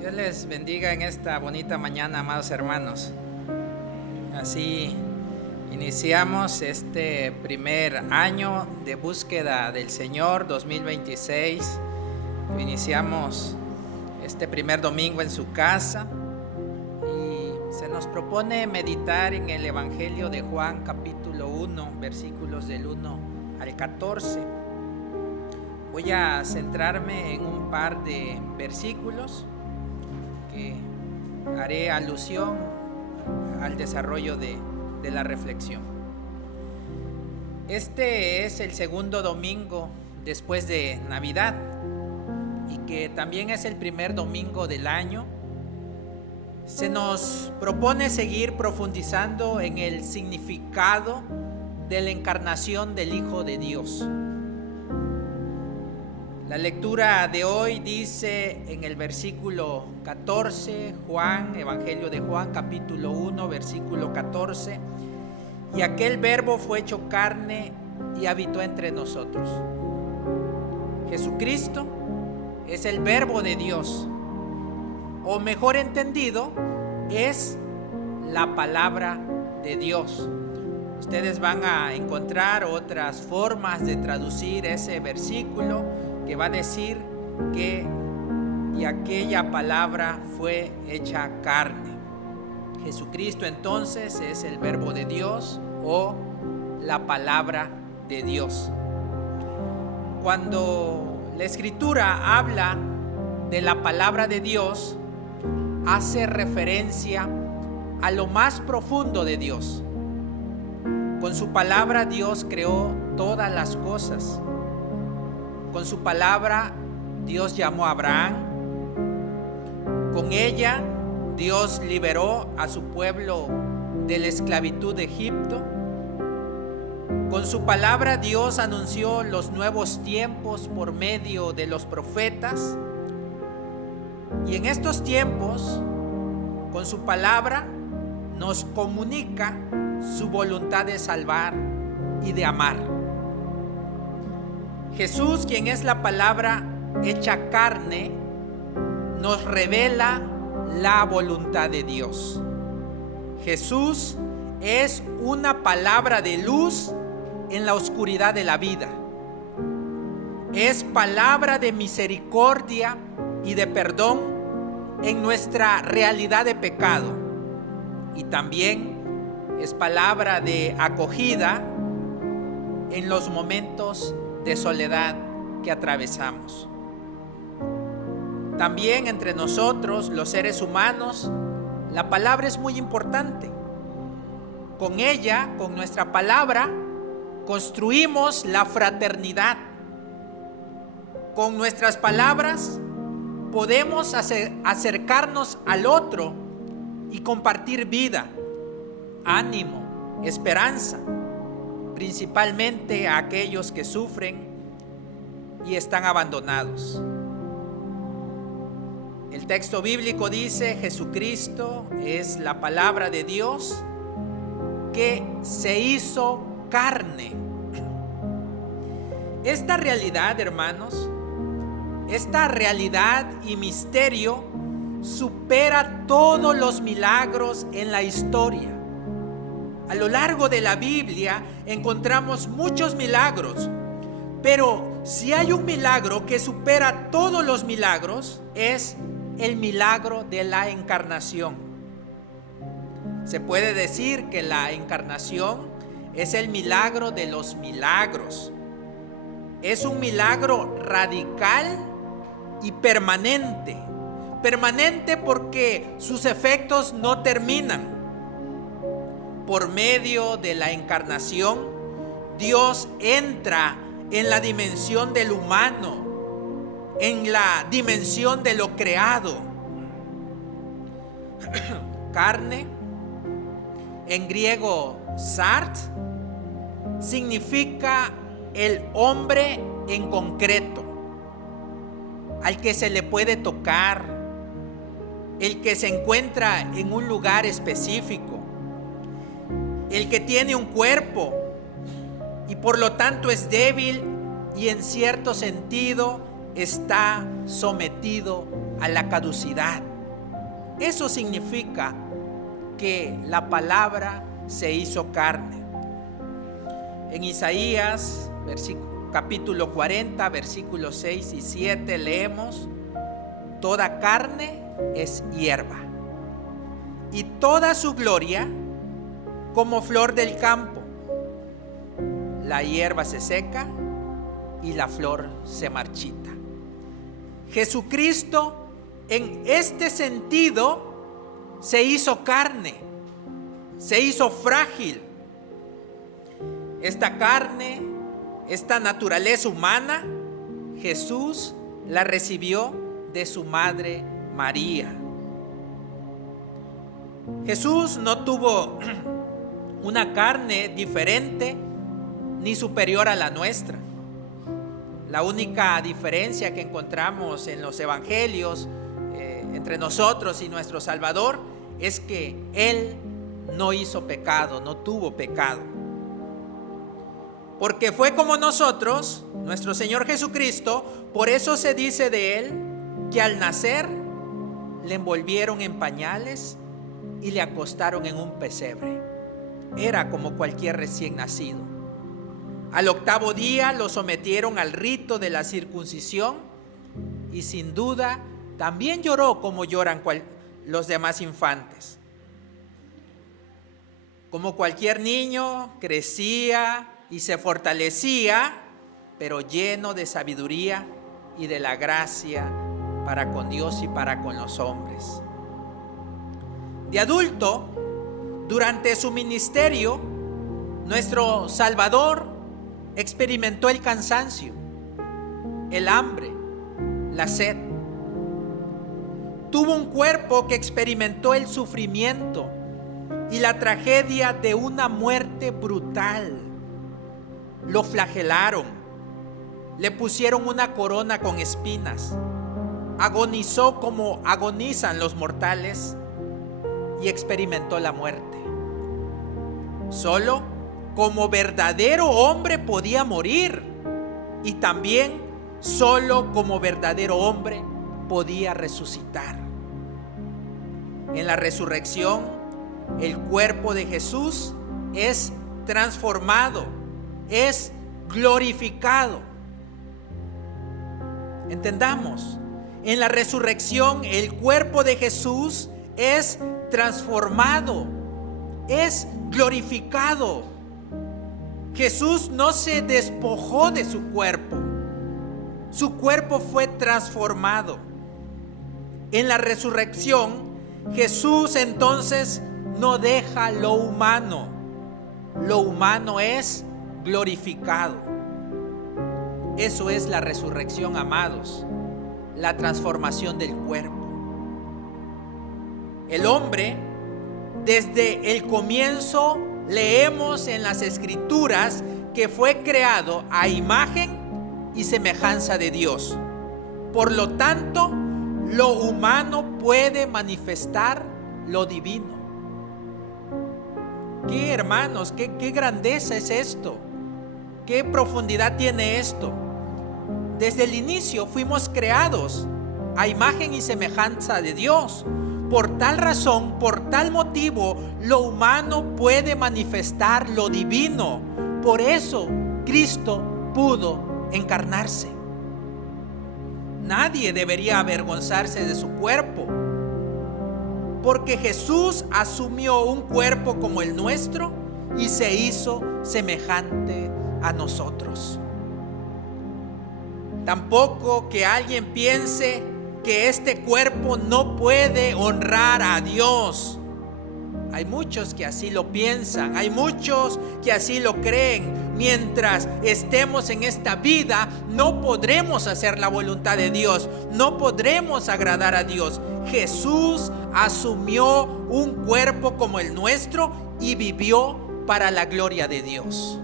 Dios les bendiga en esta bonita mañana, amados hermanos. Así iniciamos este primer año de búsqueda del Señor, 2026. Iniciamos este primer domingo en su casa y se nos propone meditar en el Evangelio de Juan, capítulo 1, versículos del 1 al 14. Voy a centrarme en un par de versículos que haré alusión al desarrollo de la reflexión. Este es el segundo domingo después de Navidad y que también es el primer domingo del año. Se nos propone seguir profundizando en el significado de la encarnación del Hijo de Dios. La lectura de hoy dice en el versículo 14, Evangelio de Juan, capítulo 1, versículo 14: y aquel verbo fue hecho carne y habitó entre nosotros. Jesucristo es el verbo de Dios, o mejor entendido, es la palabra de Dios. Ustedes van a encontrar otras formas de traducir ese versículo, que va a decir que y aquella palabra fue hecha carne. Jesucristo entonces es el verbo de Dios o la palabra de Dios. Cuando la Escritura habla de la palabra de Dios, hace referencia a lo más profundo de Dios. Con su palabra Dios creó todas las cosas. Con su palabra Dios llamó a Abraham. Con ella Dios liberó a su pueblo de la esclavitud de Egipto. Con su palabra Dios anunció los nuevos tiempos por medio de los profetas. Y en estos tiempos, con su palabra, nos comunica su voluntad de salvar y de amar. Jesús, quien es la palabra hecha carne, nos revela la voluntad de Dios. Jesús es una palabra de luz en la oscuridad de la vida. Es palabra de misericordia y de perdón en nuestra realidad de pecado. Y también es palabra de acogida en los momentos de soledad que atravesamos. También entre nosotros, los seres humanos, la palabra es muy importante. Con ella, con nuestra palabra, construimos la fraternidad. Con nuestras palabras podemos acercarnos al otro y compartir vida, ánimo, esperanza, principalmente a aquellos que sufren y están abandonados. El texto bíblico dice: Jesucristo es la palabra de Dios que se hizo carne. Esta realidad, hermanos, esta realidad y misterio supera todos los milagros en la historia. A lo largo de la Biblia encontramos muchos milagros, pero si hay un milagro que supera todos los milagros, es el milagro de la encarnación. Se puede decir que la encarnación es el milagro de los milagros. Es un milagro radical y permanente. Permanente porque sus efectos no terminan. Por medio de la encarnación, Dios entra en la dimensión del humano, en la dimensión de lo creado. Carne, en griego sart, significa el hombre en concreto, al que se le puede tocar, el que se encuentra en un lugar específico, el que tiene un cuerpo y por lo tanto es débil y en cierto sentido está sometido a la caducidad. Eso significa que la palabra se hizo carne. En Isaías, capítulo 40, versículos 6 y 7 leemos: toda carne es hierba, y toda su gloria como flor del campo. La hierba se seca y la flor se marchita. Jesucristo, en este sentido, se hizo carne, se hizo frágil. Esta carne, esta naturaleza humana, Jesús la recibió de su madre María. Jesús no tuvo una carne diferente ni superior a la nuestra. La única diferencia que encontramos en los evangelios entre nosotros y nuestro Salvador es que Él no hizo pecado, no tuvo pecado. Porque fue como nosotros, nuestro Señor Jesucristo. Por eso se dice de Él que al nacer le envolvieron en pañales y le acostaron en un pesebre. Era como cualquier recién nacido. Al 8º día lo sometieron al rito de la circuncisión y sin duda también lloró como lloran los demás infantes. Como cualquier niño, crecía y se fortalecía, pero lleno de sabiduría y de la gracia para con Dios y para con los hombres. De adulto, durante su ministerio, nuestro Salvador experimentó el cansancio, el hambre, la sed. Tuvo un cuerpo que experimentó el sufrimiento y la tragedia de una muerte brutal. Lo flagelaron, le pusieron una corona con espinas, agonizó como agonizan los mortales y experimentó la muerte. Solo como verdadero hombre podía morir, y también solo como verdadero hombre podía resucitar. En la resurrección, el cuerpo de Jesús es transformado, es glorificado. Entendamos, en la resurrección el cuerpo de Jesús es transformado, es glorificado. Jesús no se despojó de su cuerpo fue transformado. En la resurrección, Jesús entonces no deja lo humano es glorificado. Eso es la resurrección, amados, la transformación del cuerpo. El hombre, desde el comienzo, leemos en las Escrituras que fue creado a imagen y semejanza de Dios. Por lo tanto, lo humano puede manifestar lo divino. ¿Qué, hermanos? ¿Qué grandeza es esto? ¿Qué profundidad tiene esto? Desde el inicio fuimos creados a imagen y semejanza de Dios. Por tal razón, por tal motivo, lo humano puede manifestar lo divino. Por eso Cristo pudo encarnarse. Nadie debería avergonzarse de su cuerpo, porque Jesús asumió un cuerpo como el nuestro y se hizo semejante a nosotros. Tampoco que alguien piense que este cuerpo no puede honrar a Dios. Hay muchos que así lo piensan, hay muchos que así lo creen. Mientras estemos en esta vida, no podremos hacer la voluntad de Dios, no podremos agradar a Dios. Jesús asumió un cuerpo como el nuestro y vivió para la gloria de Dios.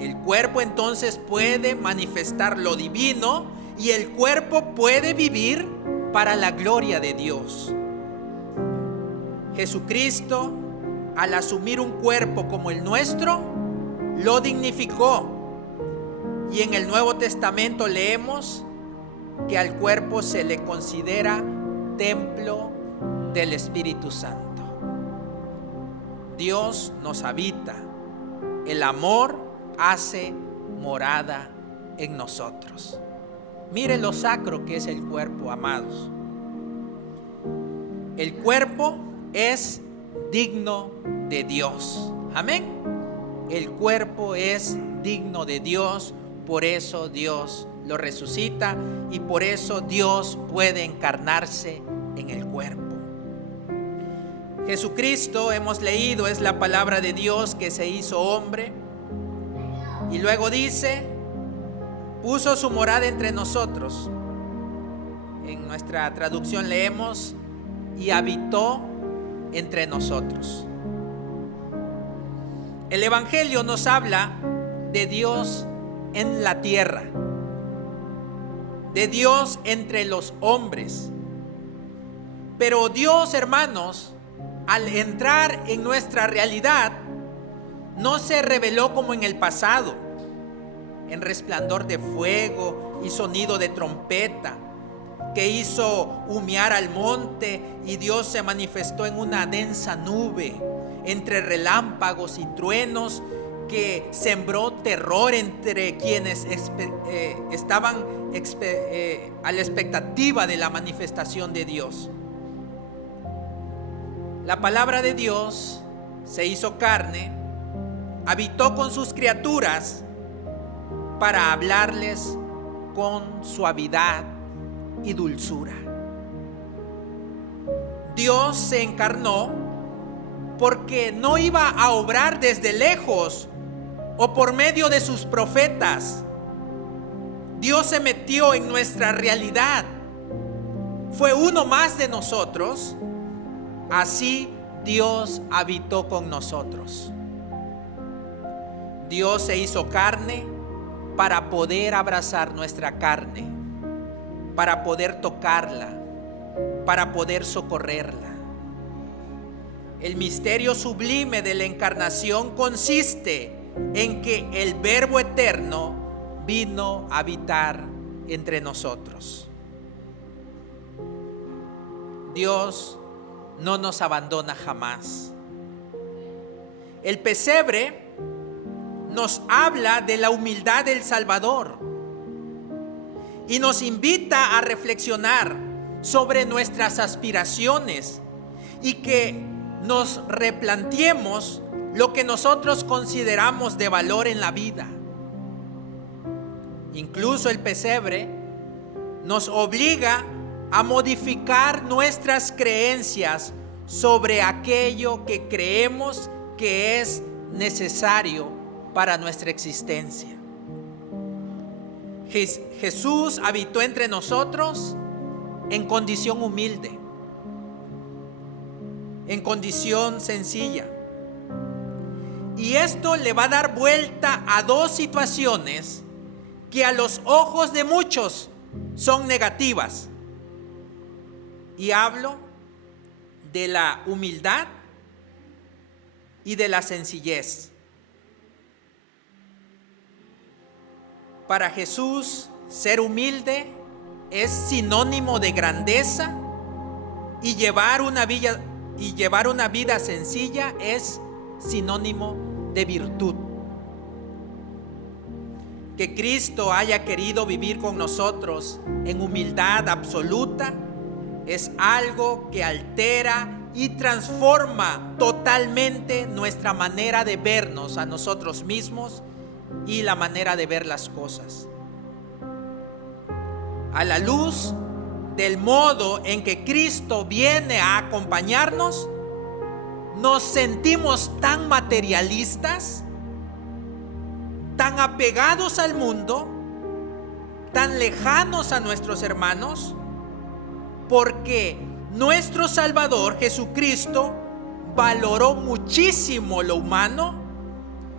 El cuerpo entonces puede manifestar lo divino y el cuerpo puede vivir para la gloria de Dios. Jesucristo, al asumir un cuerpo como el nuestro, lo dignificó. Y en el Nuevo Testamento leemos que al cuerpo se le considera templo del Espíritu Santo. Dios nos habita. El amor hace morada en nosotros. Mire lo sacro que es el cuerpo, amados. El cuerpo es digno de Dios. Amén. El cuerpo es digno de Dios, por eso Dios lo resucita y por eso Dios puede encarnarse en el cuerpo. Jesucristo, hemos leído, es la palabra de Dios que se hizo hombre. Y luego dice, puso su morada entre nosotros. En nuestra traducción leemos, y habitó entre nosotros. El Evangelio nos habla de Dios en la tierra, de Dios entre los hombres. Pero Dios, hermanos, al entrar en nuestra realidad, no se reveló como en el pasado, en resplandor de fuego y sonido de trompeta, que hizo humear al monte, y Dios se manifestó en una densa nube, entre relámpagos y truenos, que sembró terror entre quienes estaban a la expectativa de la manifestación de Dios. La palabra de Dios se hizo carne, habitó con sus criaturas para hablarles con suavidad y dulzura. Dios se encarnó porque no iba a obrar desde lejos o por medio de sus profetas. Dios se metió en nuestra realidad. Fue uno más de nosotros. Así Dios habitó con nosotros. Dios se hizo carne para poder abrazar nuestra carne, para poder tocarla, para poder socorrerla. El misterio sublime de la encarnación consiste en que el Verbo eterno vino a habitar entre nosotros. Dios no nos abandona jamás. El pesebre nos habla de la humildad del Salvador y nos invita a reflexionar sobre nuestras aspiraciones y que nos replanteemos lo que nosotros consideramos de valor en la vida. Incluso el pesebre nos obliga a modificar nuestras creencias sobre aquello que creemos que es necesario para nuestra existencia. Jesús habitó entre nosotros en condición humilde, en condición sencilla. Y esto le va a dar vuelta a dos situaciones que a los ojos de muchos son negativas. Y hablo de la humildad y de la sencillez. Para Jesús, ser humilde es sinónimo de grandeza y llevar una vida sencilla es sinónimo de virtud. Que Cristo haya querido vivir con nosotros en humildad absoluta es algo que altera y transforma totalmente nuestra manera de vernos a nosotros mismos y la manera de ver las cosas. A la luz del modo en que Cristo viene a acompañarnos, nos sentimos tan materialistas, tan apegados al mundo, tan lejanos a nuestros hermanos, porque nuestro Salvador Jesucristo valoró muchísimo lo humano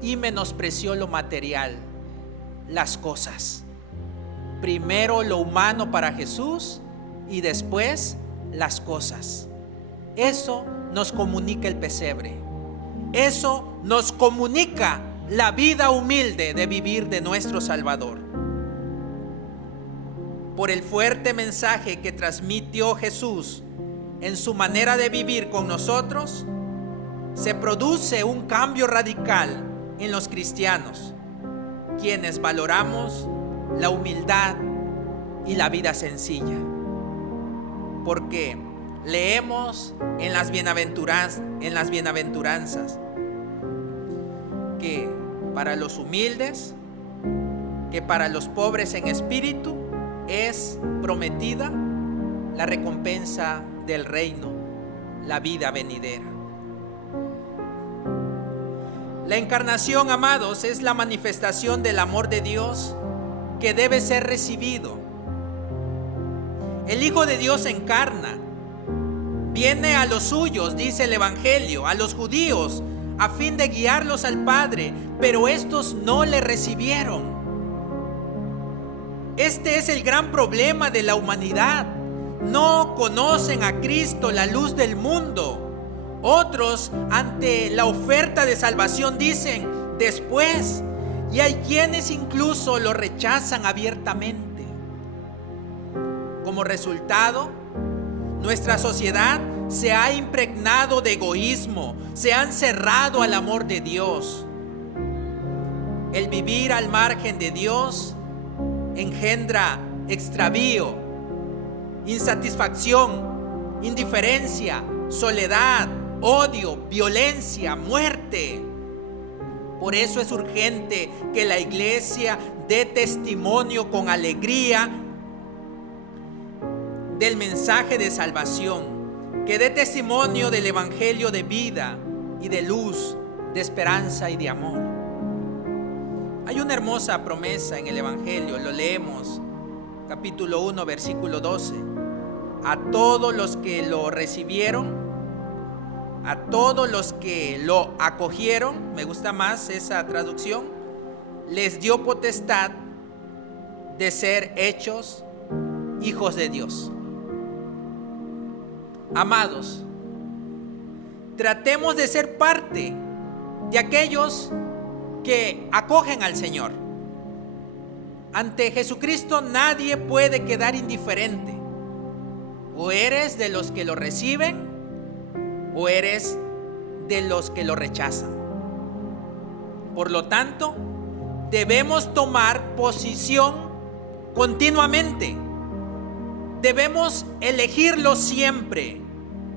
y menospreció lo material, las cosas. Primero lo humano para Jesús y después las cosas. Eso nos comunica el pesebre. Eso nos comunica la vida humilde de vivir de nuestro Salvador. Por el fuerte mensaje que transmitió Jesús en su manera de vivir con nosotros, se produce un cambio radical en los cristianos, quienes valoramos la humildad y la vida sencilla. Porque leemos en las bienaventuranzas que para los humildes, que para los pobres en espíritu es prometida la recompensa del reino, la vida venidera. La encarnación, amados, es la manifestación del amor de Dios que debe ser recibido. El Hijo de Dios se encarna, viene a los suyos, dice el Evangelio, a los judíos, a fin de guiarlos al Padre, pero estos no le recibieron. Este es el gran problema de la humanidad. No conocen a Cristo, la luz del mundo. Otros, ante la oferta de salvación, dicen después, y hay quienes incluso lo rechazan abiertamente. Como resultado, nuestra sociedad se ha impregnado de egoísmo, se han cerrado al amor de Dios. El vivir al margen de Dios engendra extravío, insatisfacción, indiferencia, soledad, odio, violencia, muerte. Por eso es urgente que la iglesia dé testimonio con alegría del mensaje de salvación, que dé testimonio del evangelio de vida y de luz, de esperanza y de amor. Hay una hermosa promesa en el evangelio, lo leemos, capítulo 1, versículo 12. A todos los que lo recibieron, a todos los que lo acogieron, me gusta más esa traducción, les dio potestad de ser hechos hijos de Dios. Amados, tratemos de ser parte de aquellos que acogen al Señor. Ante Jesucristo nadie puede quedar indiferente. O eres de los que lo reciben, o eres de los que lo rechazan. Por lo tanto, debemos tomar posición continuamente. Debemos elegirlo siempre.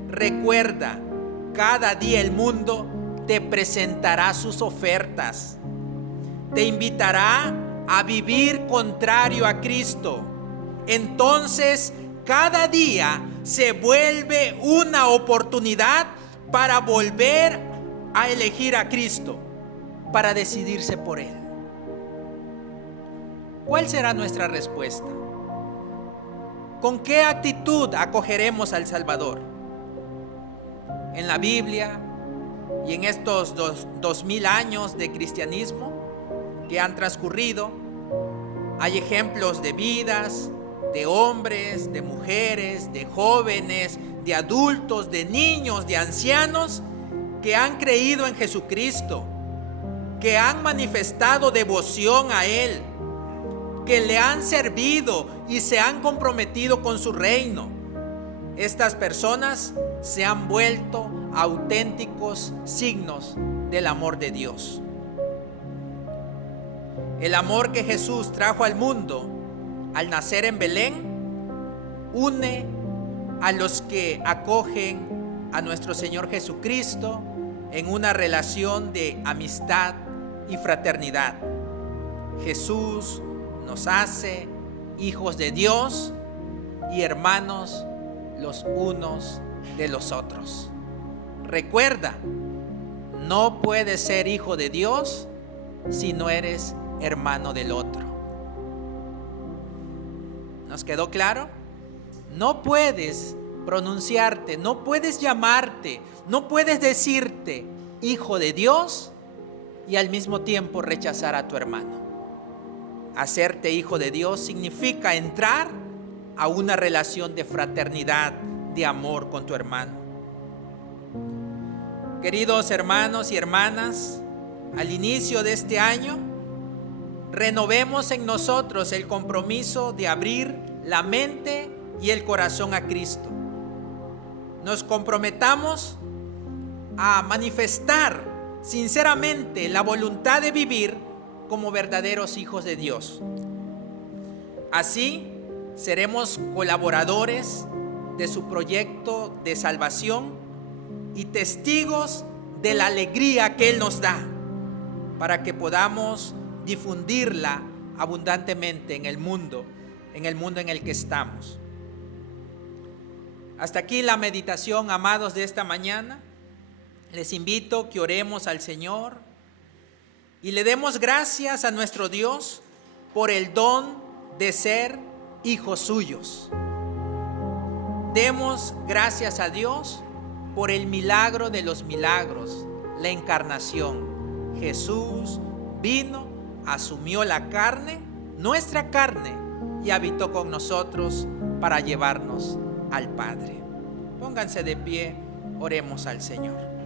Recuerda, cada día el mundo te presentará sus ofertas. Te invitará a vivir contrario a Cristo. Entonces, cada día se vuelve una oportunidad para volver a elegir a Cristo, para decidirse por Él. ¿Cuál será nuestra respuesta? ¿Con qué actitud acogeremos al Salvador? En la Biblia y en estos 2000 años de cristianismo que han transcurrido, hay ejemplos de vidas, de hombres, de mujeres, de jóvenes, de adultos, de niños, de ancianos que han creído en Jesucristo, que han manifestado devoción a Él, que le han servido y se han comprometido con su reino. Estas personas se han vuelto auténticos signos del amor de Dios. El amor que Jesús trajo al mundo al nacer en Belén une a los que acogen a nuestro Señor Jesucristo en una relación de amistad y fraternidad. Jesús nos hace hijos de Dios y hermanos los unos de los otros. Recuerda, no puedes ser hijo de Dios si no eres hermano del otro. ¿Nos quedó claro? No puedes pronunciarte, no puedes llamarte, no puedes decirte hijo de Dios y al mismo tiempo rechazar a tu hermano. Hacerte hijo de Dios significa entrar a una relación de fraternidad, de amor con tu hermano. Queridos hermanos y hermanas, al inicio de este año, renovemos en nosotros el compromiso de abrir la mente y el corazón a Cristo. nos comprometamos a manifestar sinceramente la voluntad de vivir como verdaderos hijos de Dios. Así seremos colaboradores de su proyecto de salvación y testigos de la alegría que Él nos da, para que podamos difundirla abundantemente en el mundo en el que estamos. Hasta aquí la meditación, amados, de esta mañana. Les invito que oremos al Señor y le demos gracias a nuestro Dios por el don de ser hijos suyos. Demos gracias a Dios por el milagro de los milagros, la encarnación. Jesús vino, asumió la carne, nuestra carne, y habitó con nosotros para llevarnos al Padre. Pónganse de pie, oremos al Señor.